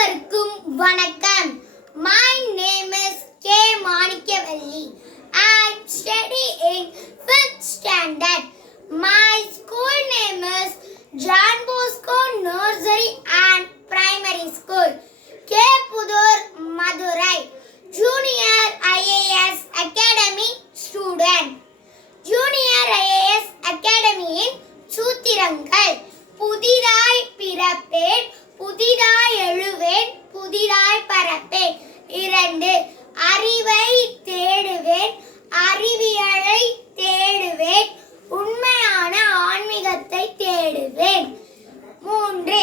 அனைவருக்கும் வணக்கம். My name is K. Manikkavlli. I study in 5th standard. My school name is Jbnpsc Nursery and Primary School, K. Pudur, Madurai. Junior IAS Academy student. Junior IAS Academy in சூத்திரங்கள். புதிதாய் பிறப்பேன், புதிதாய் எழுவேன், புதிதாய் பரப்பேன். 2. அறிவை தேடுவேன், அறிவியலை தேடுவேன், உண்மையான ஆன்மீகத்தை தேடுவேன். 3.